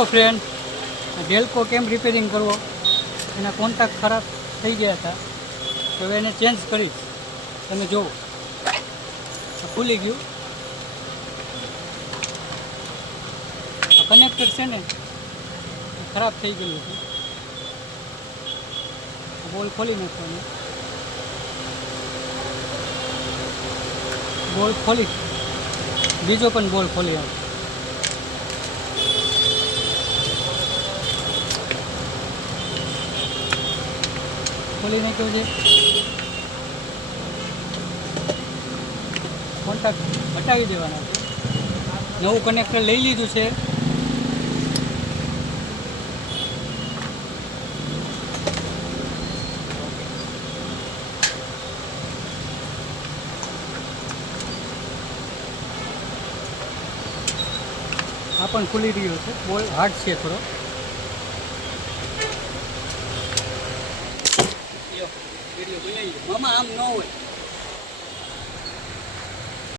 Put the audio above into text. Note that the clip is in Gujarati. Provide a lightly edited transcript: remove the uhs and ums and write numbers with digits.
હેલો ફ્રેન્ડ, ડેલ્કો કેમ રિપેરિંગ કરવો, એના કોન્ટેક્ટ ખરાબ થઈ ગયા હતા તો હવે એને ચેન્જ કરીશ. તમે જુઓ, ખુલી ગયું. કનેક્ટર છે ને ખરાબ થઈ ગયેલું હતું. બોલ ખોલી નાખવાનો. બોલ ખોલી, બીજો પણ બોલ ખોલી આવે. ખોલી નાખ્યો છે. કોન્ટેક્ટ હટાવી દેવાના છે. નવું કનેક્ટર લઈ લીધું છે. આ પણ ખુલી રહ્યો છે. બોલ હાર્ડ છે થોડો. વિડીયો બનાવી મામા, આમ ન હોય.